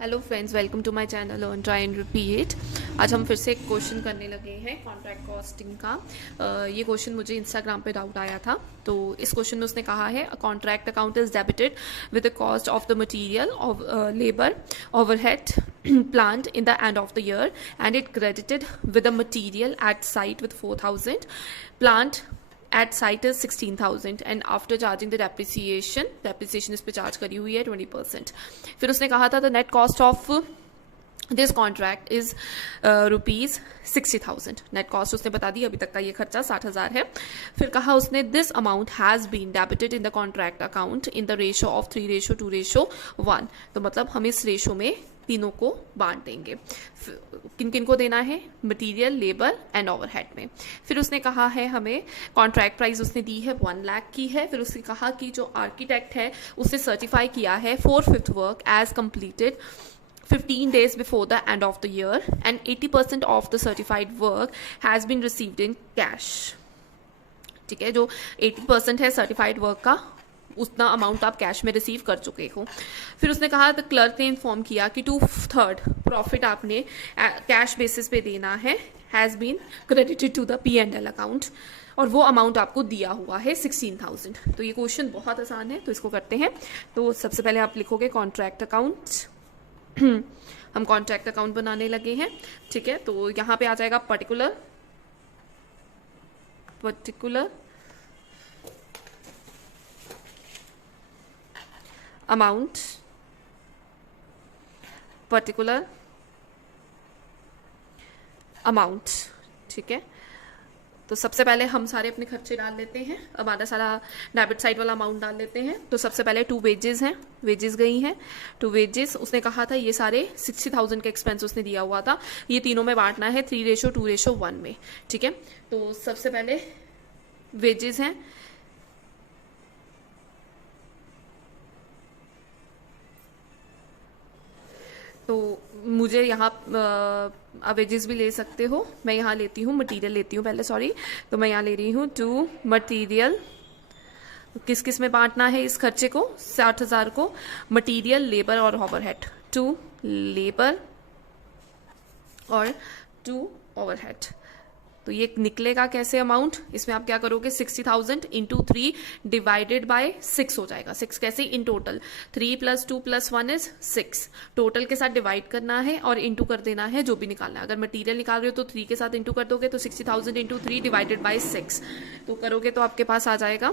Hello friends, welcome to my channel on try and repeat. आज हम फिर से एक क्वेश्चन करने लगे हैं कॉन्ट्रैक्ट कॉस्टिंग का। ये क्वेश्चन मुझे इंस्टाग्राम पे डाउट आया था, तो इस क्वेश्चन में उसने कहा है contract account is debited with the cost of the material of labour overhead plant in the end of the year and it credited with the material at site with 4,000, plant at site is 16,000 and after charging the depreciation इस पे charge करी हुई है 20%। फिर उसने कहा था the net cost of this contract is rupees 60,000। Net cost उसने बता दी, अभी तक का ये खर्चा 60,000 है। फिर कहा उसने this amount has been debited in the contract account in the ratio of 3:2:1। तो मतलब हम इस रेशो में तीनों को बांट देंगे। किन किन को देना है? मटीरियल, लेबर एंड ओवरहेड में। फिर उसने कहा है हमें कॉन्ट्रैक्ट प्राइस उसने दी है 1 लाख की है। फिर उसने कहा कि जो आर्किटेक्ट है उसने सर्टिफाई किया है 4/5 work as completed 15 days before the end of the year and 80% of the certified work has been received in cash। ठीक है, जो 80% है सर्टिफाइड वर्क का उतना अमाउंट आप कैश में रिसीव कर चुके हो। फिर उसने कहा द क्लर्क ने इन्फॉर्म किया कि 2/3 प्रॉफिट आपने कैश बेसिस पे देना है, has been credited to the P&L account और वो अमाउंट आपको दिया हुआ है 16,000। तो ये क्वेश्चन बहुत आसान है, तो इसको करते हैं। तो सबसे पहले आप लिखोगे कॉन्ट्रैक्ट अकाउंट। हम कॉन्ट्रैक्ट अकाउंट बनाने लगे हैं। ठीक है, तो यहां पे आ जाएगा पर्टिकुलर अमाउंट, पर्टिकुलर अमाउंट। ठीक है, तो सबसे पहले हम सारे अपने खर्चे डाल लेते हैं। अब आधा सारा डेबिट साइड वाला अमाउंट डाल लेते हैं। तो सबसे पहले 2 वेजेस हैं, वेजेस गई हैं 2 वेजेस। उसने कहा था ये सारे 60,000 का एक्सपेंस उसने दिया हुआ था, ये तीनों में बांटना है 3:2:1 में। ठीक है, तो सबसे पहले वेजेस हैं, तो मुझे यहाँ वेजेस भी ले सकते हो। मैं यहाँ लेती हूँ मटेरियल लेती हूँ पहले, सॉरी। तो मैं यहाँ ले रही हूँ 2 मटेरियल। किस किस में बांटना है इस खर्चे को? 60,000 को मटेरियल, लेबर और ओवरहेड। 2 लेबर और 2 ओवरहेड। तो ये निकलेगा कैसे अमाउंट? इसमें आप क्या करोगे 60,000 इंटू 3 डिवाइडेड बाय 6 हो जाएगा। 6 कैसे? In total 3 + 2 + 1 is 6। टोटल के साथ डिवाइड करना है और इंटू कर देना है जो भी निकालना है। अगर मटेरियल निकाल रहे हो तो 3 के साथ इंटू कर दोगे तो 60,000 इंटू 3 डिवाइडेड बाय 6 तो करोगे तो आपके पास आ जाएगा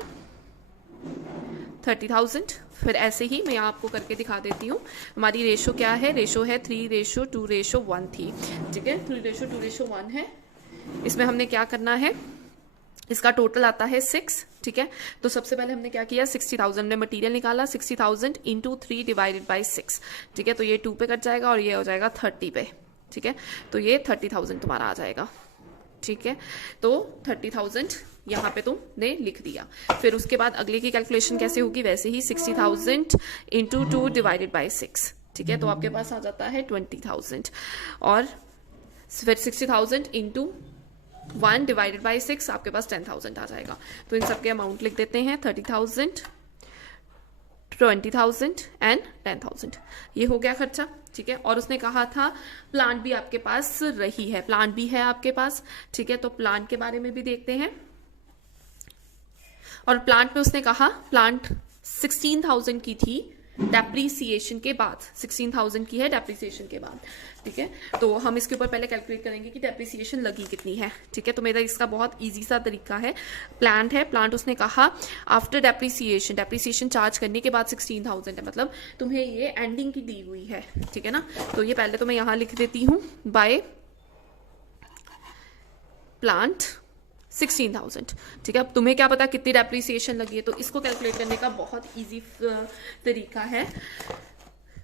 30,000। फिर ऐसे ही मैं आपको करके दिखा देती हूँ। हमारी रेशो क्या है? रेशो है 3:2:1 थी। ठीक है, 3:2:1 है। इसमें हमने क्या करना है, इसका टोटल आता है 6। ठीक है, तो सबसे पहले हमने क्या किया 60,000 में मटेरियल निकाला, 60,000 इंटू 3 डिवाइडेड बाई 6। ठीक है, तो ये 2 पे कट जाएगा और ये हो जाएगा 30 पे। ठीक है, तो ये 30,000 तुम्हारा आ जाएगा। ठीक है, तो 30,000 यहाँ पे तुमने लिख दिया। फिर उसके बाद अगले की कैलकुलेशन कैसे होगी? वैसे ही 60,000 इंटू 2 डिवाइडेड बाई 6। ठीक है, तो आपके पास आ जाता है 20,000 और फिर 60,000 इंटू 1 डिवाइडेड बाई 6 आपके पास 10,000 आ जाएगा। तो इन सबके अमाउंट लिख देते हैं 30,000, 20,000 एंड 10,000। ये हो गया खर्चा। ठीक है, और उसने कहा था प्लांट भी आपके पास रही है, प्लांट भी है आपके पास। ठीक है, तो प्लांट के बारे में भी देखते हैं। और प्लांट में उसने कहा प्लांट 16,000 की थी डेप्रीसिएशन के बाद, 16,000 की है डेप्रीसिएशन के बाद। ठीक है, तो हम इसके ऊपर पहले कैलकुलेट करेंगे कि डेप्रीसिएशन लगी कितनी है। ठीक है, तो मेरा इसका बहुत इजी सा तरीका है। प्लांट है, प्लांट उसने कहा आफ्टर डेप्रीसिएशन चार्ज करने के बाद 16,000 है, मतलब तुम्हें ये एंडिंग की दी हुई है। ठीक है ना, तो ये पहले तो मैं यहाँ लिख देती हूँ बाय प्लांट 16,000। ठीक है, अब तुम्हें क्या पता कितनी डेप्रीसिएशन लगी है, तो इसको कैलकुलेट करने का बहुत इजी तरीका है।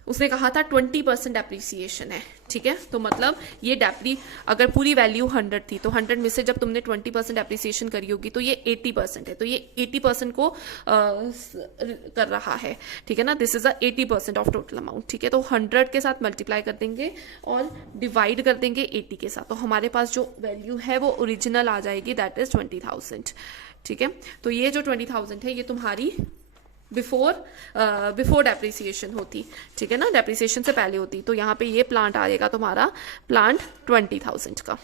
उसने कहा था 20% डेप्रीसिएशन है। ठीक है, तो मतलब ये अगर पूरी वैल्यू 100 थी तो 100 में से जब तुमने 20% डेप्रीसिएशन करी होगी तो ये 80% है। तो ये 80% को कर रहा है। ठीक है ना, this is 80% of total amount. ठीक है, तो 100 के साथ मल्टीप्लाई कर देंगे और डिवाइड कर देंगे 80 के साथ, तो हमारे पास जो वैल्यू है वो ओरिजिनल आ जाएगी, दैट इज 20,000। ठीक है, तो ये जो 20,000 है ये तुम्हारी बिफोर डेप्रिसिएशन होती, ठीक है ना, डेप्रिसिएशन से पहले होती। तो यहाँ पे ये प्लांट आएगा तुम्हारा प्लांट 20,000 का,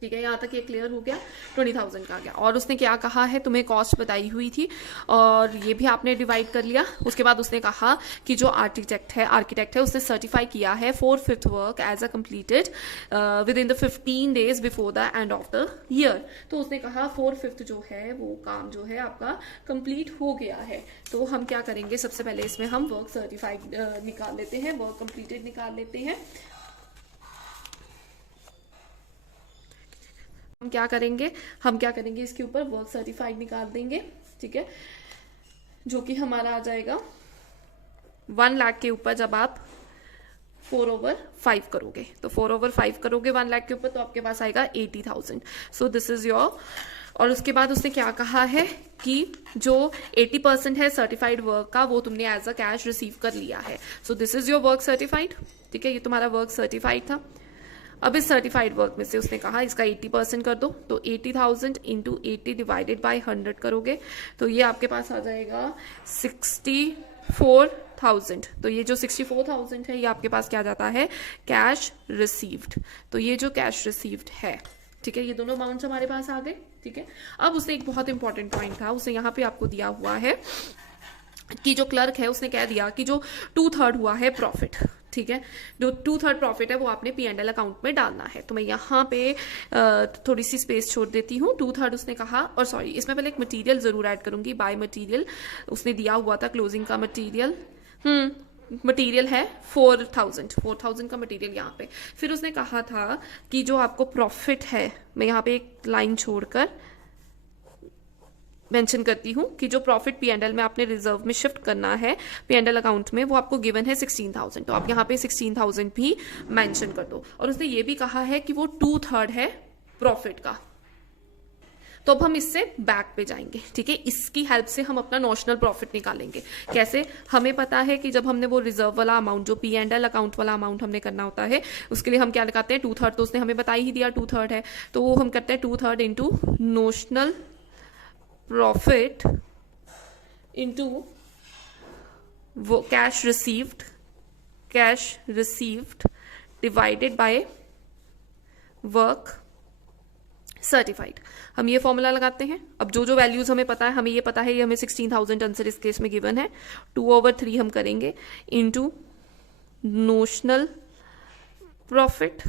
ठीक है। यहाँ तक ये क्लियर हो गया, 20,000 का आ गया। और उसने क्या कहा है, तुम्हें कॉस्ट बताई हुई थी और ये भी आपने डिवाइड कर लिया। उसके बाद उसने कहा कि जो आर्किटेक्ट है उसने सर्टिफाई किया है 4/5 work as a completed within the 15 days before the end of the year. तो उसने कहा 4/5 जो है वो काम जो है आपका कंप्लीट हो गया है। तो हम क्या करेंगे, सबसे पहले इसमें हम वर्क सर्टिफाइड निकाल लेते हैं, वर्क कंप्लीटेड निकाल लेते हैं। हम क्या करेंगे इसके ऊपर वर्क सर्टिफाइड निकाल देंगे, ठीक है, जो कि हमारा आ जाएगा 1 लाख के ऊपर। जब आप 4/5 करोगे तो 4/5 करोगे 1 लाख के ऊपर, तो आपके पास आएगा 80,000। So this is your. और उसके बाद उसने क्या कहा है कि जो 80% है सर्टिफाइड वर्क का वो तुमने एज अ कैश रिसीव कर लिया है। So this is your work certified, ठीक है, ये तुम्हारा वर्क सर्टिफाइड था। अब इस सर्टिफाइड वर्क में से उसने कहा इसका 80% कर दो, तो 80,000 इंटू 80 डिवाइडेड बाई 100 करोगे तो ये आपके पास आ जाएगा 64,000। तो ये जो 64,000 है ये आपके पास क्या जाता है, कैश रिसीव्ड। तो ये जो कैश रिसीव्ड है, ठीक है, ये दोनों अमाउंट्स हमारे पास आ गए, ठीक है। अब उसने एक बहुत इंपॉर्टेंट पॉइंट था, उसे यहाँ पे आपको दिया हुआ है कि जो क्लर्क है उसने कह दिया कि जो 2/3 हुआ है प्रॉफिट, ठीक है, जो 2/3 प्रॉफिट है वो आपने P&L अकाउंट में डालना है। तो मैं यहाँ पे थोड़ी सी स्पेस छोड़ देती हूँ। 2/3 उसने कहा, और सॉरी इसमें पहले एक मटेरियल जरूर ऐड करूंगी, बाय मटेरियल उसने दिया हुआ था क्लोजिंग का मटेरियल, मटेरियल है 4,000 का मटेरियल यहाँ पे। फिर उसने कहा था कि जो आपको प्रॉफिट है, मैं यहाँ पे एक लाइन छोड़कर मेंशन करती हूँ कि जो प्रॉफिट P&L में आपने रिजर्व में शिफ्ट करना है P&L अकाउंट में, वो आपको गिवन है 16,000। तो आप यहाँ पे 16,000 भी मेंशन कर दो। और उसने ये भी कहा है कि वो 2/3 है प्रॉफिट का। तो अब हम इससे बैक पे जाएंगे, ठीक है, इसकी हेल्प से हम अपना नॉशनल प्रॉफिट निकालेंगे। कैसे, हमें पता है कि जब हमने वो रिजर्व वाला अमाउंट, जो P&L अकाउंट वाला अमाउंट हमने करना होता है, उसके लिए हम क्या लगाते हैं, 2/3। तो उसने हमें बता ही दिया 2/3 है, तो वो हम करते हैं 2/3 इंटू नोशनल प्रॉफिट इंटू वो cash received divided by work certified. हम ये फॉर्मूला लगाते हैं। अब जो जो वैल्यूज हमें पता है, हमें ये पता है ये हमें 16,000 आंसर इस केस में गिवन है, 2/3 हम करेंगे इंटू नोशनल प्रॉफिट,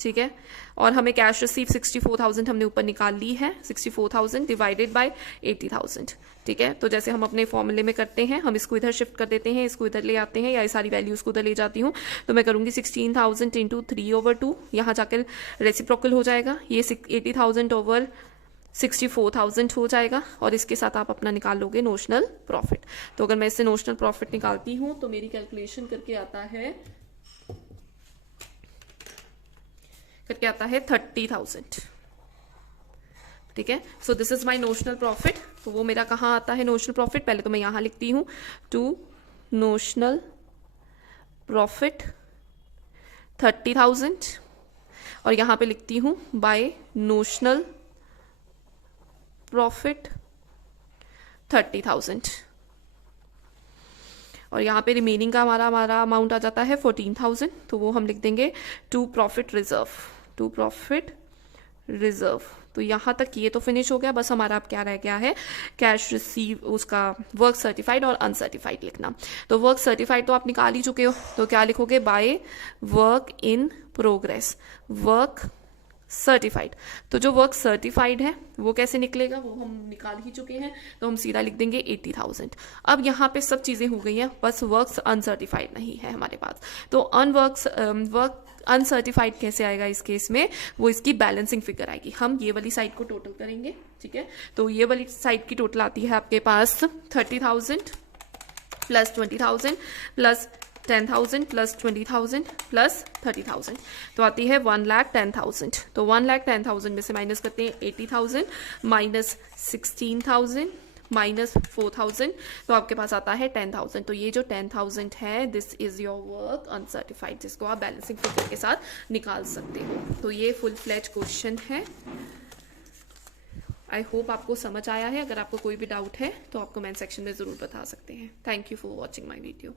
ठीक है, और हमें कैश रिसीव 64,000 हमने ऊपर निकाल ली है, 64,000 डिवाइडेड बाय 80,000, ठीक है। तो जैसे हम अपने फॉर्मूले में करते हैं, हम इसको इधर शिफ्ट कर देते हैं, इसको इधर ले आते हैं, या ये सारी वैल्यूज को उधर ले जाती हूँ। तो मैं करूंगी 16,000 इंटू 3/2, यहाँ जाकर रेसिप्रोकल हो जाएगा, ये 80,000 ओवर 64,000 हो जाएगा, और इसके साथ आप अपना निकाल लोगे नोशनल प्रॉफिट। तो अगर मैं इससे नोशनल प्रॉफिट निकालती हूँ तो मेरी कैलकुलेशन करके आता है 30,000, ठीक है। So this is my notional profit. तो वो मेरा कहाँ आता है नोशनल प्रॉफिट, पहले तो मैं यहां लिखती हूँ टू नोशनल प्रॉफिट 30,000, और यहां पे लिखती हूँ बाय नोशनल प्रॉफिट 30,000, और यहाँ पे रिमेनिंग का हमारा अमाउंट आ जाता है 14,000। तो वो हम लिख देंगे टू प्रॉफिट रिजर्व। तो यहाँ तक ये तो फिनिश हो गया, बस हमारा अब क्या रह गया है, कैश रिसीव, उसका वर्क सर्टिफाइड और अनसर्टिफाइड लिखना। तो वर्क सर्टिफाइड तो आप निकाल ही चुके हो, तो क्या लिखोगे, by work in progress work certified. तो जो वर्क सर्टिफाइड है वो कैसे निकलेगा, वो हम निकाल ही चुके हैं, तो हम सीधा लिख देंगे 80,000। अब यहाँ पे सब चीजें हो गई हैं, बस वर्क्स अनसर्टिफाइड नहीं है हमारे पास। तो वर्क अनसर्टिफाइड कैसे आएगा इस केस में, वो इसकी बैलेंसिंग फिगर आएगी। हम ये वाली साइड को टोटल करेंगे, ठीक है। तो ये वाली साइड की टोटल आती है आपके पास 30,000 प्लस 20,000 प्लस 10,000 प्लस 20,000 प्लस 30,000, तो आती है 1,10,000। तो 1,10,000 में से माइनस करते हैं 80,000 माइनस 16,000 माइनस 4,000, तो आपके पास आता है 10,000। तो ये जो 10,000 है, this is your work uncertified, जिसको आप बैलेंसिंग फिगर के साथ निकाल सकते हो। तो ये फुल फ्लैज क्वेश्चन है। आई होप आपको समझ आया है। अगर आपको कोई भी डाउट है तो आप कमेंट सेक्शन में ज़रूर बता सकते हैं। Thank you for watching my video.